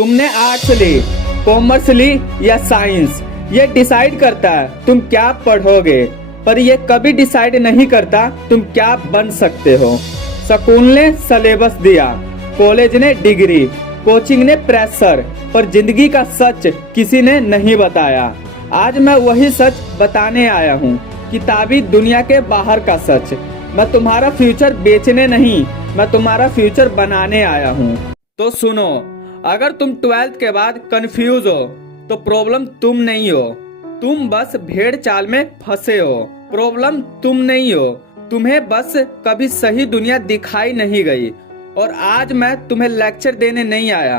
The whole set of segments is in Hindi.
तुमने आर्ट्स ली, कॉमर्स ली या साइंस, ये डिसाइड करता है तुम क्या पढ़ोगे, पर ये कभी डिसाइड नहीं करता तुम क्या बन सकते हो। स्कूल ने सिलेबस दिया, कॉलेज ने डिग्री, कोचिंग ने प्रेशर, पर जिंदगी का सच किसी ने नहीं बताया। आज मैं वही सच बताने आया हूँ, किताबी दुनिया के बाहर का सच। मैं तुम्हारा फ्यूचर बेचने नहीं, मैं तुम्हारा फ्यूचर बनाने आया हूँ। तो सुनो, अगर तुम 12th के बाद कंफ्यूज हो तो प्रॉब्लम तुम नहीं हो, तुम बस भेड़ चाल में फंसे हो। प्रॉब्लम तुम नहीं हो, तुम्हें बस कभी सही दुनिया दिखाई नहीं गई। और आज मैं तुम्हें लेक्चर देने नहीं आया,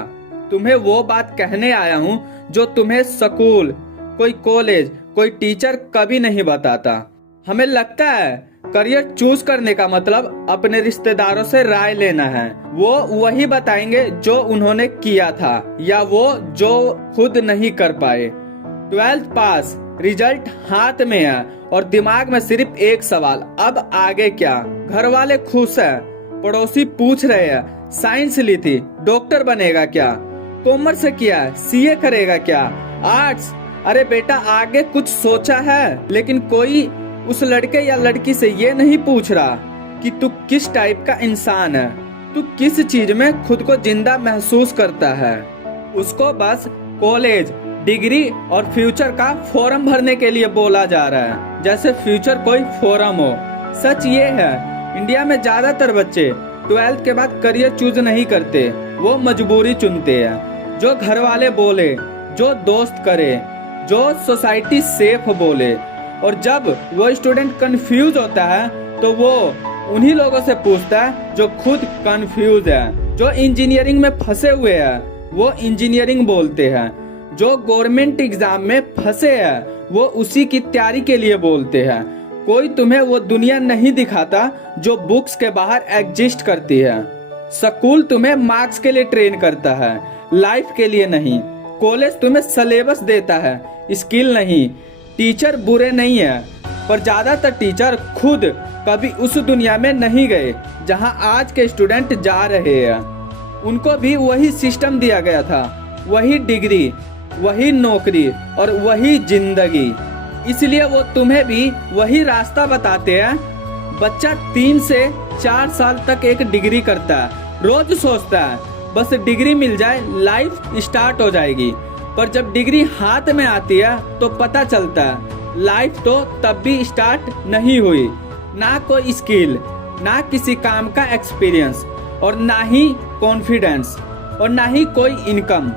तुम्हें वो बात कहने आया हूँ जो तुम्हें स्कूल, कोई कॉलेज, कोई टीचर कभी नहीं बताता। हमें लगता है करियर चूज करने का मतलब अपने रिश्तेदारों से राय लेना है, वो वही बताएंगे जो उन्होंने किया था या वो जो खुद नहीं कर पाए। 12th पास, रिजल्ट हाथ में है और दिमाग में सिर्फ एक सवाल, अब आगे क्या। घर वाले खुश हैं, पड़ोसी पूछ रहे हैं साइंस ली थी, डॉक्टर बनेगा क्या, कॉमर्स से किया, सीए करेगा क्या, आर्ट्स, अरे बेटा आगे कुछ सोचा है। लेकिन कोई उस लड़के या लड़की से ये नहीं पूछ रहा कि तू किस टाइप का इंसान है, तू किस चीज में खुद को जिंदा महसूस करता है। उसको बस कॉलेज, डिग्री और फ्यूचर का फॉर्म भरने के लिए बोला जा रहा है, जैसे फ्यूचर कोई फॉर्म हो। सच ये है, इंडिया में ज्यादातर बच्चे 12th के बाद करियर चूज नहीं करते, वो मजबूरी चुनते हैं। जो घर वाले बोले, जो दोस्त करे, जो सोसाइटी सेफ बोले। और जब वो स्टूडेंट कंफ्यूज होता है तो वो उन्हीं लोगों से पूछता है जो खुद कंफ्यूज है। जो इंजीनियरिंग में फंसे हुए हैं वो इंजीनियरिंग बोलते हैं, जो गवर्नमेंट एग्जाम में फंसे हैं वो उसी की तैयारी के लिए बोलते हैं। कोई तुम्हें वो दुनिया नहीं दिखाता जो बुक्स के बाहर एग्जिस्ट करती है। स्कूल तुम्हें मार्क्स के लिए ट्रेन करता है, लाइफ के लिए नहीं। कॉलेज तुम्हें सिलेबस देता है, स्किल नहीं। टीचर बुरे नहीं है, पर ज्यादातर टीचर खुद कभी उस दुनिया में नहीं गए जहां आज के स्टूडेंट जा रहे हैं। उनको भी वही सिस्टम दिया गया था, वही डिग्री, वही नौकरी और वही जिंदगी, इसलिए वो तुम्हें भी वही रास्ता बताते हैं। बच्चा 3 से 4 साल तक एक डिग्री करता है, रोज सोचता है बस डिग्री मिल जाए लाइफ स्टार्ट हो जाएगी। पर जब डिग्री हाथ में आती है तो पता चलता है लाइफ तो तब भी स्टार्ट नहीं हुई। ना कोई स्किल, ना किसी काम का एक्सपीरियंस, और ना ही कॉन्फिडेंस, और ना ही कोई इनकम।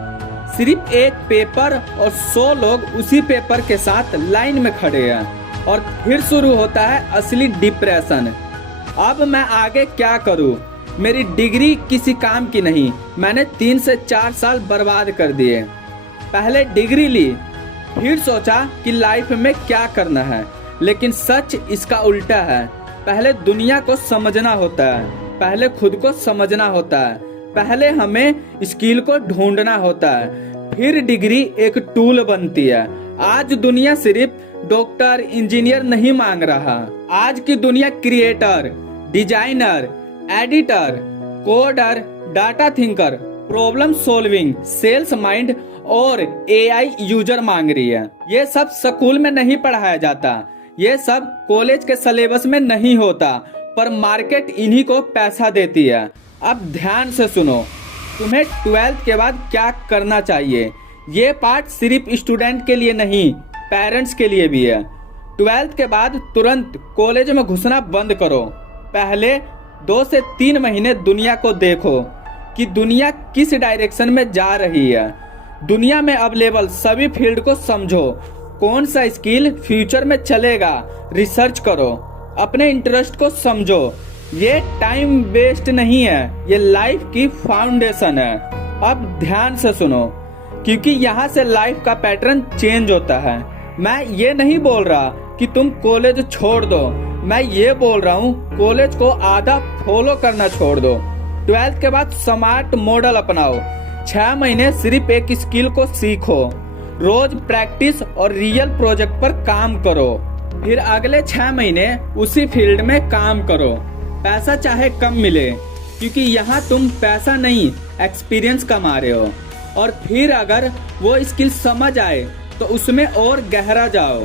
सिर्फ एक पेपर और 100 लोग उसी पेपर के साथ लाइन में खड़े हैं। और फिर शुरू होता है असली डिप्रेशन। अब मैं आगे क्या करूं? मेरी डिग्री किसी काम की नहीं, मैंने 3 से 4 साल बर्बाद कर दिए। पहले डिग्री ली, फिर सोचा कि लाइफ में क्या करना है, लेकिन सच इसका उल्टा है। पहले दुनिया को समझना होता है, पहले खुद को समझना होता है, पहले हमें स्किल को ढूंढना होता है, फिर डिग्री एक टूल बनती है। आज दुनिया सिर्फ डॉक्टर, इंजीनियर नहीं मांग रहा। आज की दुनिया creator, designer, editor, coder, data thinker, problem solving, sales mind और AI यूजर मांग रही है। ये सब स्कूल में नहीं पढ़ाया जाता, ये सब कॉलेज के सिलेबस में नहीं होता, पर मार्केट इन्हीं को पैसा देती है। अब ध्यान से सुनो, तुम्हें 12th के बाद क्या करना चाहिए। ये पार्ट सिर्फ स्टूडेंट के लिए नहीं, पेरेंट्स के लिए भी है। 12th के बाद तुरंत कॉलेज में घुसना बंद करो। पहले 2 से 3 महीने दुनिया को देखो कि दुनिया किस डायरेक्शन में जा रही है। दुनिया में अवेलेबल सभी फील्ड को समझो, कौन सा स्किल फ्यूचर में चलेगा, रिसर्च करो, अपने इंटरेस्ट को समझो। ये टाइम वेस्ट नहीं है, ये लाइफ की फाउंडेशन है। अब ध्यान से सुनो, क्योंकि यहाँ से लाइफ का पैटर्न चेंज होता है। मैं ये नहीं बोल रहा कि तुम कॉलेज छोड़ दो, मैं ये बोल रहा हूँ कॉलेज को आधा फॉलो करना छोड़ दो। 12th के बाद स्मार्ट मॉडल अपनाओ। 6 महीने सिर्फ एक स्किल को सीखो, रोज प्रैक्टिस और रियल प्रोजेक्ट पर काम करो, फिर अगले 6 महीने उसी फील्ड में काम करो। पैसा चाहे कम मिले, क्योंकि यहाँ तुम पैसा नहीं एक्सपीरियंस कमा रहे हो। और फिर अगर वो स्किल समझ आए तो उसमें और गहरा जाओ,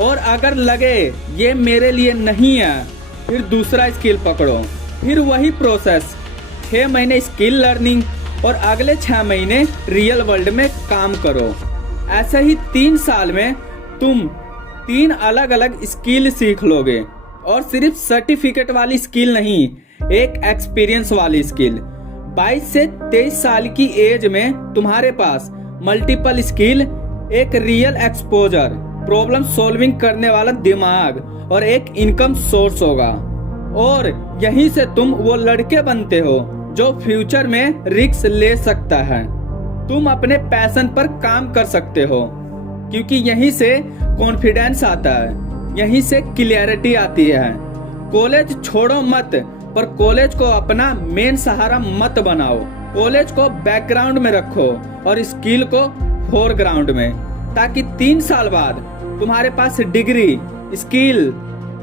और अगर लगे ये मेरे लिए नहीं है फिर दूसरा स्किल पकड़ो। फिर वही प्रोसेस, 6 महीने स्किल लर्निंग और अगले 6 महीने रियल वर्ल्ड में काम करो। ऐसे ही 3 साल में तुम 3 अलग अलग स्किल सीख लोगे, और सिर्फ सर्टिफिकेट वाली स्किल नहीं, एक एक्सपीरियंस वाली स्किल। 22 से 23 साल की एज में तुम्हारे पास मल्टीपल स्किल, एक रियल एक्सपोजर, प्रॉब्लम सॉल्विंग करने वाला दिमाग और एक इनकम सोर्स होगा। और यहीं से तुम वो लड़के बनते हो जो फ्यूचर में रिस्क ले सकता है। तुम अपने पैशन पर काम कर सकते हो, क्योंकि यहीं से कॉन्फिडेंस आता है, यहीं से क्लियरिटी आती है। कॉलेज छोड़ो मत, पर कॉलेज को अपना मेन सहारा मत बनाओ। कॉलेज को बैकग्राउंड में रखो और स्किल को फोरग्राउंड में, ताकि 3 साल बाद तुम्हारे पास डिग्री, स्किल,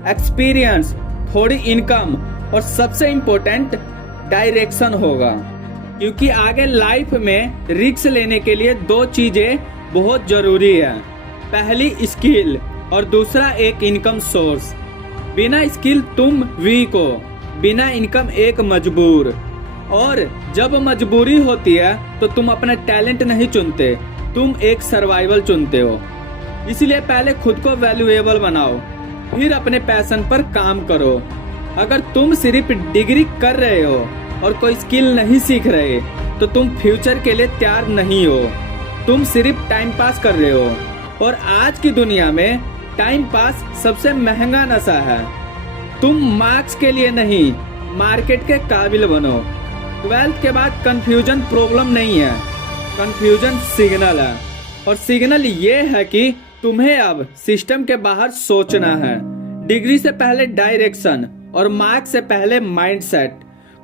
एक्सपीरियंस, थोड़ी इनकम और सबसे इम्पोर्टेंट डायरेक्शन होगा। क्योंकि आगे लाइफ में रिस्क लेने के लिए 2 चीजें बहुत जरूरी है, पहली स्किल और दूसरा एक इनकम सोर्स। बिना स्किल तुम वीक हो, बिना इनकम एक मजबूर। और जब मजबूरी होती है तो तुम अपना टैलेंट नहीं चुनते, तुम एक सर्वाइवल चुनते हो। इसलिए पहले खुद को वैल्यूएबल बनाओ, फिर अपने पैशन पर काम करो। अगर तुम सिर्फ डिग्री कर रहे हो और कोई स्किल नहीं सीख रहे तो तुम फ्यूचर के लिए तैयार नहीं हो, तुम सिर्फ टाइम पास कर रहे हो। और आज की दुनिया में टाइम पास सबसे महंगा नशा है। तुम मार्क्स के लिए नहीं, मार्केट के काबिल बनो। 12th के बाद कंफ्यूजन प्रॉब्लम नहीं है, कंफ्यूजन सिग्नल है। और सिग्नल ये है कि तुम्हें अब सिस्टम के बाहर सोचना है। डिग्री से पहले डायरेक्शन और मार्क्स से पहले माइंडसेट,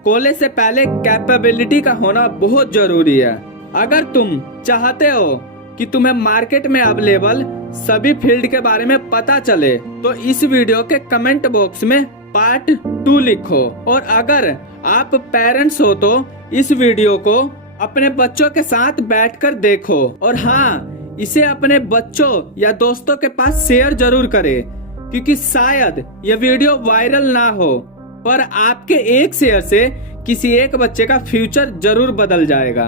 कॉलेज से पहले कैपेबिलिटी का होना बहुत जरूरी है। अगर तुम चाहते हो कि तुम्हें मार्केट में अवेलेबल सभी फील्ड के बारे में पता चले तो इस वीडियो के कमेंट बॉक्स में पार्ट 2 लिखो। और अगर आप पेरेंट्स हो तो इस वीडियो को अपने बच्चों के साथ बैठकर देखो। और हाँ, इसे अपने बच्चों या दोस्तों के पास शेयर जरूर करें, क्योंकि शायद यह वीडियो वायरल ना हो, पर आपके एक शेयर से किसी एक बच्चे का फ्यूचर जरूर बदल जाएगा।